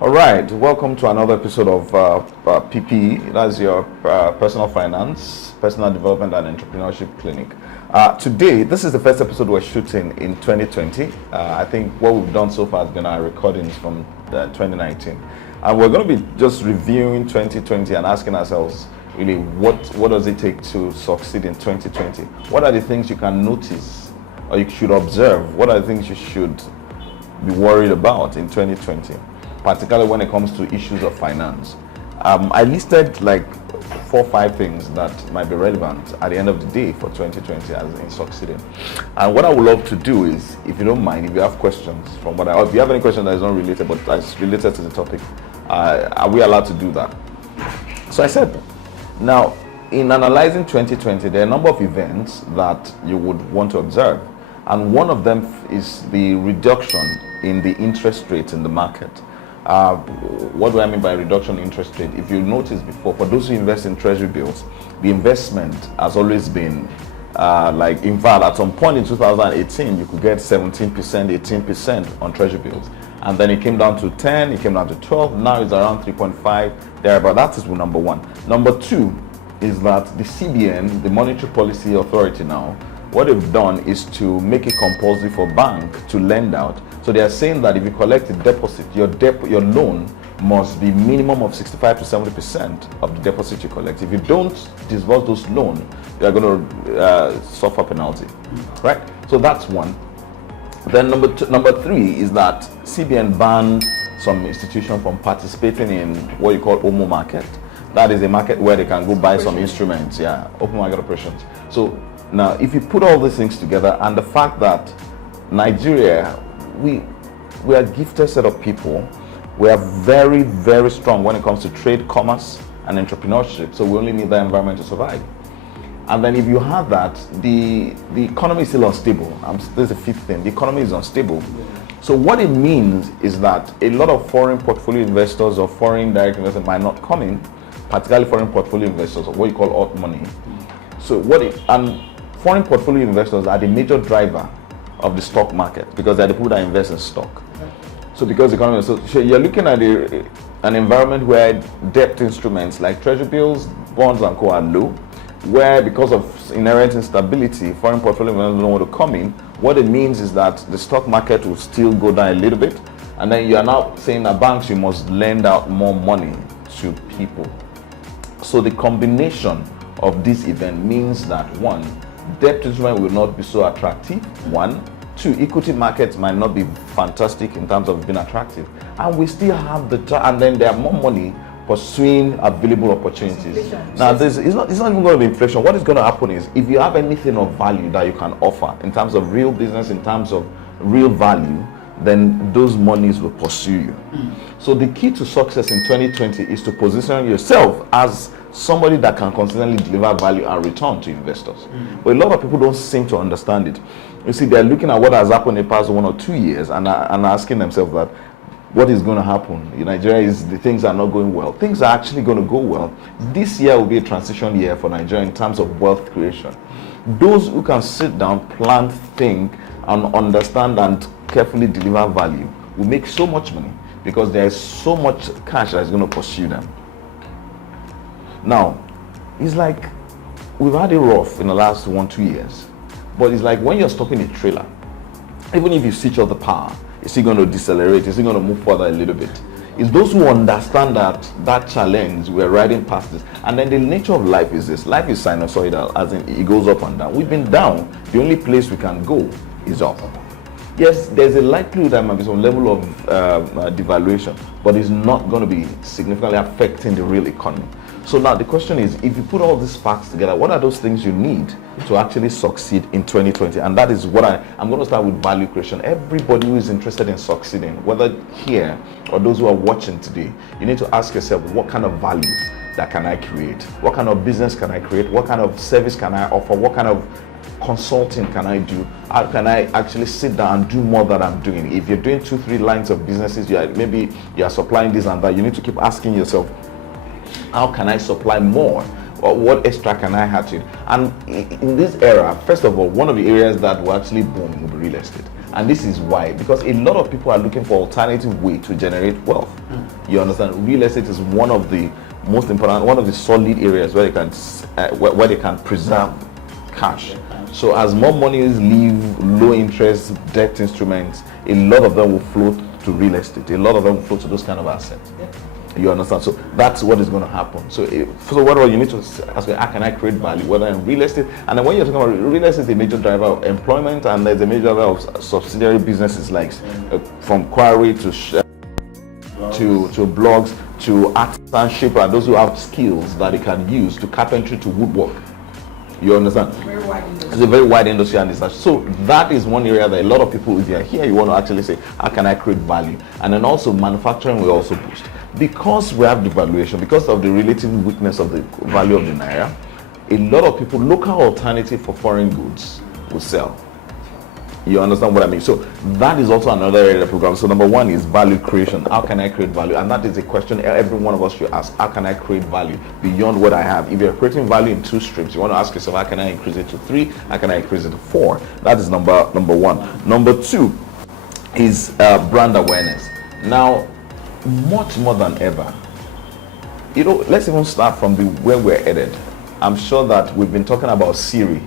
All right, welcome to another episode of PPE. That's your personal finance, personal development, and entrepreneurship clinic. Today, this is the first episode we're shooting in 2020. I think what we've done so far has been our recordings from 2019, and we're going to be just reviewing 2020 and asking ourselves, really, what does it take to succeed in 2020? What are the things you can notice or you should observe? What are the things you should be worried about in 2020? Particularly when it comes to issues of finance. I listed like 4 or 5 things that might be relevant at the end of the day for 2020 as in succeeding. And what I would love to do is, if you don't mind, if you have questions from or if you have any question that is not related but that's related to the topic, are we allowed to do that? So I said, now in analyzing 2020, there are a number of events that you would want to observe. And one of them is the reduction in the interest rate in the market. What do I mean by reduction in interest rate? If you notice before, for those who invest in treasury bills, the investment has always been in fact, at some point in 2018, you could get 17%, 18% on treasury bills. And then it came down to 10, it came down to 12, now it's around 3.5 there, but that is number one. Number two is that the CBN, the Monetary Policy Authority now, what they've done is to make it compulsory for bank to lend out. So they are saying that if you collect a deposit, your loan must be minimum of 65 to 70% of the deposit you collect. If you don't disburse those loans, you are going to suffer penalty, right? So that's one. Then number three is that CBN banned some institutions from participating in what you call OMO market. That is a market where they can go buy some instruments, open market operations. So now, if you put all these things together and the fact that Nigeria, we are a gifted set of people, we are very, very strong when it comes to trade, commerce, and entrepreneurship. So we only need that environment to survive. And then if you have that, the economy is still unstable. There's the fifth thing, the economy is unstable. So what it means is that a lot of foreign portfolio investors or foreign direct investors might not come in, particularly foreign portfolio investors, or what you call alt money. So foreign portfolio investors are the major driver of the stock market because they're the people that invest in stock. So because the economy, so you're looking at an environment where debt instruments like treasury bills, bonds and co are low, where because of inherent instability, foreign portfolio investors don't want to come in. What it means is that the stock market will still go down a little bit, and then you are now saying that banks, you must lend out more money to people. So the combination of this event means that one, debt instrument will not be so attractive. 1, 2, equity markets might not be fantastic in terms of being attractive, and we still have and then there are more money pursuing available opportunities. Now, it's not even going to be inflation. What is going to happen is, if you have anything of value that you can offer in terms of real business, in terms of real value, then those monies will pursue you. So the key to success in 2020 is to position yourself as somebody that can consistently deliver value and return to investors. But a lot of people don't seem to understand it. You see, they're looking at what has happened in the past 1 or 2 years and asking themselves that, what is going to happen? In Nigeria, the things are not going well. Things are actually going to go well. This year will be a transition year for Nigeria in terms of wealth creation. Those who can sit down, plan, think, and understand and carefully deliver value will make so much money because there is so much cash that is going to pursue them. Now, it's like we've had it rough in the last 1-2 years, but it's like when you're stopping a trailer, even if you switch off the power, is it going to decelerate? Is it going to move further a little bit? It's those who understand that challenge, we're riding past this. And then the nature of life is this. Life is sinusoidal, as in it goes up and down. We've been down. The only place we can go is up. Yes, there's a likelihood there might be some level of devaluation, but it's not going to be significantly affecting the real economy. So now the question is, if you put all these facts together, what are those things you need to actually succeed in 2020? And that is what I'm going to start with value creation. Everybody who is interested in succeeding, whether here or those who are watching today, you need to ask yourself, what kind of value that can I create? What kind of business can I create? What kind of service can I offer? What kind of consulting can I do? How can I actually sit down and do more than I'm doing? If you're doing 2-3 lines of businesses, maybe you are supplying this and that, you need to keep asking yourself, how can I supply more? Or what extra can I have to it? And in this era, first of all, one of the areas that will actually boom will be real estate. And this is why, because a lot of people are looking for alternative way to generate wealth. You understand? Real estate is one of the most important, one of the solid areas where they can preserve cash. So as more monies leave low interest debt instruments, a lot of them will flow to real estate. A lot of them will flow to those kind of assets. You understand? So that's what is going to happen. So whatever you need to ask, how can I create value, whether in real estate? And then when you're talking about real estate, is a major driver of employment, and there's a major driver of subsidiary businesses like from quarry to blogs to artisanship, and those who have skills that they can use, to carpentry to woodwork. You understand? It's a very wide industry, and so that is one area that a lot of people, if you're here, you want to actually say, how can I create value? And then also manufacturing will also boost. Because we have devaluation, because of the relative weakness of the value of the naira, a lot of people, local alternative for foreign goods will sell. You understand what I mean? So that is also another area of the program. So number one is value creation. How can I create value? And that is a question every one of us should ask. How can I create value beyond what I have? If you're creating value in two streams, you want to ask yourself, how can I increase it to 3? How can I increase it to 4? That is number one. Number 2 is brand awareness. Now, much more than ever, let's even start from where we're headed. I'm sure that we've been talking about Siri.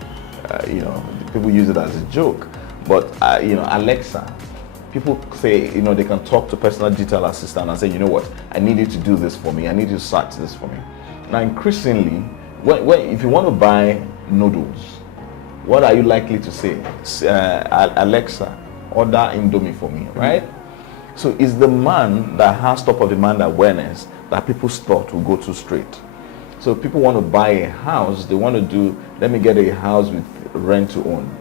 People use it as a joke. But Alexa, people say they can talk to personal digital assistant and say, you know what, I need you to do this for me. I need you to search this for me. Now, increasingly, if you want to buy noodles, what are you likely to say? Alexa, order Indomie for me, right? So it's the man that has top of demand awareness that people's thought will go to straight. So people want to buy a house, they want to do, let me get a house with rent to own.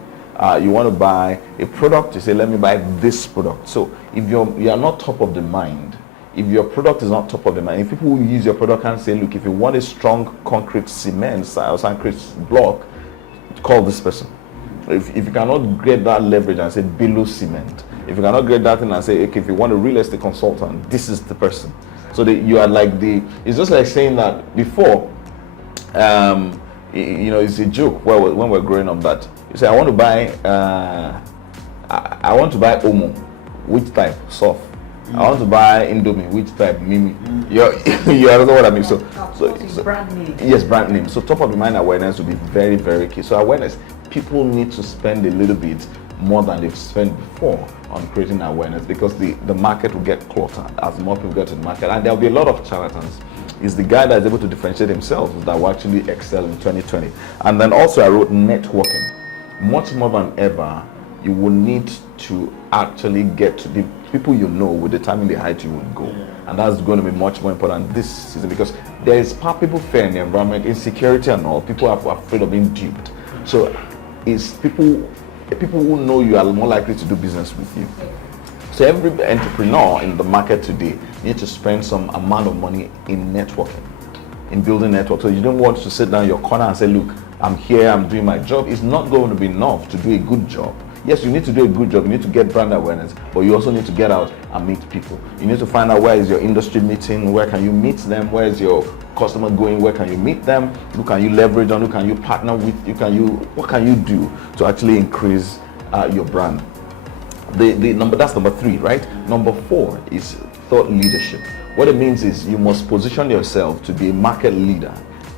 You want to buy a product, you say, let me buy this product. So if you are not top of the mind, if your product is not top of the mind, if people who use your product can say, look, if you want a strong concrete cement or concrete block, call this person. If you cannot get that leverage and say below cement, if you cannot get that thing and say, okay, if you want a real estate consultant, this is the person. So you are like it's just like saying that before, it's a joke when we're growing up that you say, I want to buy Omo, which type? Soft. I want to buy Indomie, which type? Mimi. You understand what I mean? So brand name. Yes, brand name. So top of the mind awareness will be very, very key. So awareness, people need to spend a little bit more than they've spent before on creating awareness, because the market will get cluttered as more people get to the market, and there'll be a lot of charlatans. Is the guy that's able to differentiate himself that will actually excel in 2020. And then also I wrote networking. Much more than ever, you will need to actually get to the people will determine the height you will go. And that's going to be much more important this season, because there is people fear in the environment, insecurity and all. People are afraid of being duped. So it's people who know you are more likely to do business with you. So every entrepreneur in the market today needs to spend some amount of money in networking, in building network. So you don't want to sit down in your corner and say, look, I'm here, I'm doing my job. It's not going to be enough to do a good job. Yes, you need to do a good job, you need to get brand awareness, but you also need to get out and meet people. You need to find out where is your industry meeting, where can you meet them, where is your customer going, where can you meet them, who can you leverage on, who can you partner with, what can you do to actually increase your brand. That's number 3, right? Number 4 is thought leadership. What it means is you must position yourself to be a market leader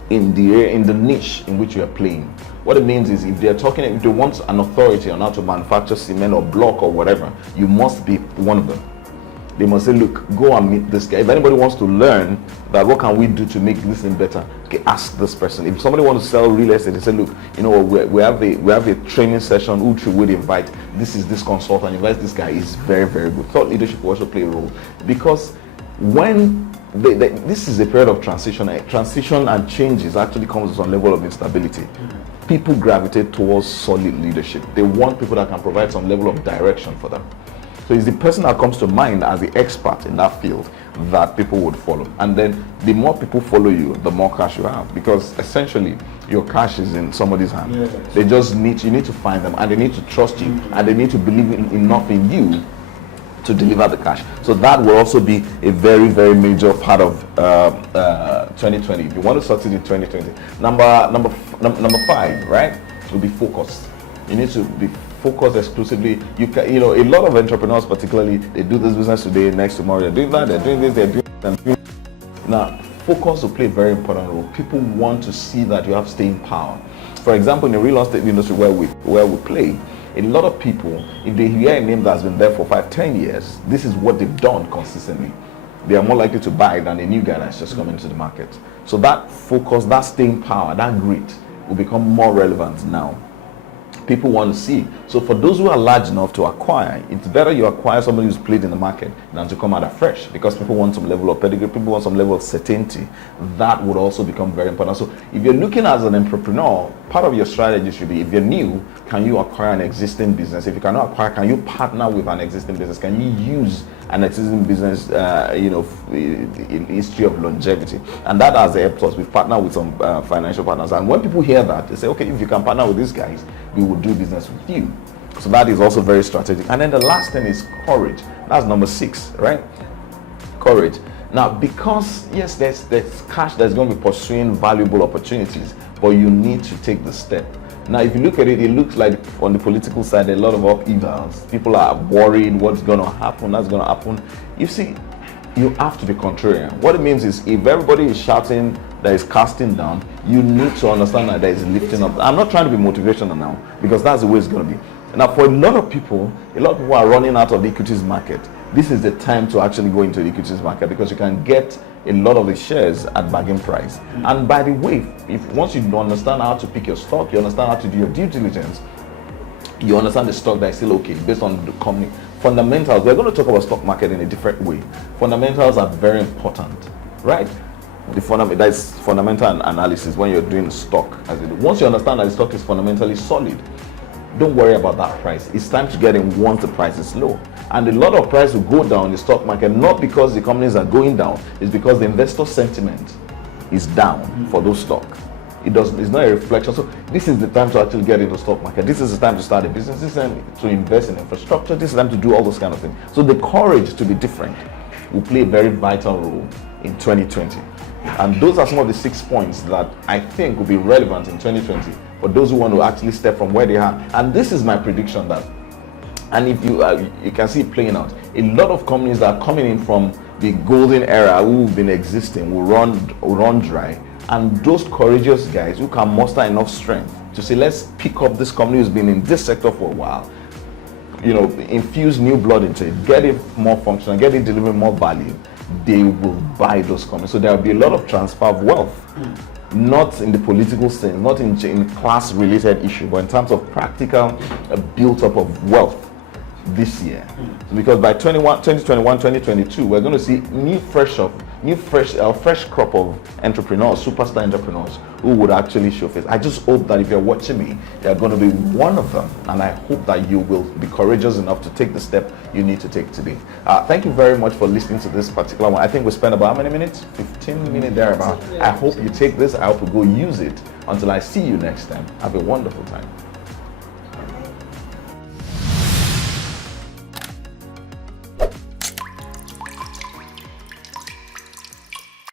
in the niche in which you are playing. What it means is if they want an authority on how to manufacture cement or block or whatever, you must be one of them. They must say, look, go and meet this guy. If anybody wants to learn that, what can we do to make this thing better? Okay, ask this person. If somebody wants to sell real estate, they say, look, we have a training session. Who should we invite? This consultant. Invite this guy. Is very, very good. Thought leadership will also play a role, because when this is a period of transition. Transition and changes actually comes with some level of instability. People gravitate towards solid leadership. They want people that can provide some level of direction for them. So it's the person that comes to mind as the expert in that field that people would follow. And then the more people follow you, the more cash you have, because essentially your cash is in somebody's hand. Yes. You need to find them, and they need to trust you, and they need to believe enough in you to deliver the cash. So that will also be a very, very major part of 2020. If you want to succeed in 2020, number 5, right, will be focus. You need to be focused exclusively. A lot of entrepreneurs, particularly, they do this business today, next tomorrow they're doing that, they're doing this, they're doing that, and doing that. Now, focus will play a very important role. People want to see that you have staying power. For example, in the real estate industry where we play, a lot of people, if they hear a name that's been there for 5-10 years, this is what they've done consistently. They are more likely to buy than a new guy that's just coming into the market. So that focus, that staying power, that grit will become more relevant now. People want to see. So for those who are large enough to acquire, it's better you acquire somebody who's played in the market than to come out afresh, because people want some level of pedigree, people want some level of certainty. That would also become very important. So if you're looking as an entrepreneur, part of your strategy should be, if you're new, can you acquire an existing business? If you cannot acquire, can you partner with an existing business? Can you use an existing business, in history of longevity? And that has helped us. We've partnered with some financial partners. And when people hear that, they say, okay, if you can partner with these guys, we will do business with you. So that is also very strategic. And then the last thing is courage. That's number 6, right? Courage. Now, because yes, there's cash that's going to be pursuing valuable opportunities, but you need to take the step. Now, if you look at it, it looks like on the political side, a lot of upheavals. People are worried what's going to happen, that's going to happen. You see, you have to be contrarian. What it means is, if everybody is shouting that is casting down, you need to understand that there is lifting up. I'm not trying to be motivational now, because that's the way it's going to be. Now, for a lot of people are running out of the equities market. This is the time to actually go into the equities market, because you can get a lot of the shares at bargain price. And by the way, once you understand how to pick your stock, you understand how to do your due diligence, you understand the stock that is still okay based on the company. Fundamentals, we're going to talk about stock market in a different way. Fundamentals are very important, right? That is fundamental analysis when you're doing stock. Once you understand that the stock is fundamentally solid, don't worry about that price. It's time to get in once the price is low. And a lot of price will go down in the stock market, not because the companies are going down, it's because the investor sentiment is down for those stocks. It's not a reflection. So this is the time to actually get into stock market. This is the time to start a business. This is the time to invest in infrastructure. This is the time to do all those kind of things. So the courage to be different will play a very vital role in 2020. And those are some of the 6 points that I think will be relevant in 2020 for those who want to actually step from where they are. And this is my prediction that, and if you can see it playing out, a lot of companies that are coming in from the golden era who've been existing will run dry. And those courageous guys who can muster enough strength to say, let's pick up this company who's been in this sector for a while, infuse new blood into it, get it more functional, get it delivering more value, they will buy those companies. So there will be a lot of transfer of wealth, not in the political sense, not in class-related issue, but in terms of practical built-up of wealth this year. So because by 2021, 2022, we're going to see fresh crop of entrepreneurs, superstar entrepreneurs who would actually show face. I just hope that if you're watching me, you're going to be one of them, and I hope that you will be courageous enough to take the step you need to take today. Thank you very much for listening to this particular one. I think we spent about how many minutes? 15 minutes thereabout. I hope you take this. I hope you go use it. Until I see you next time, have a wonderful time.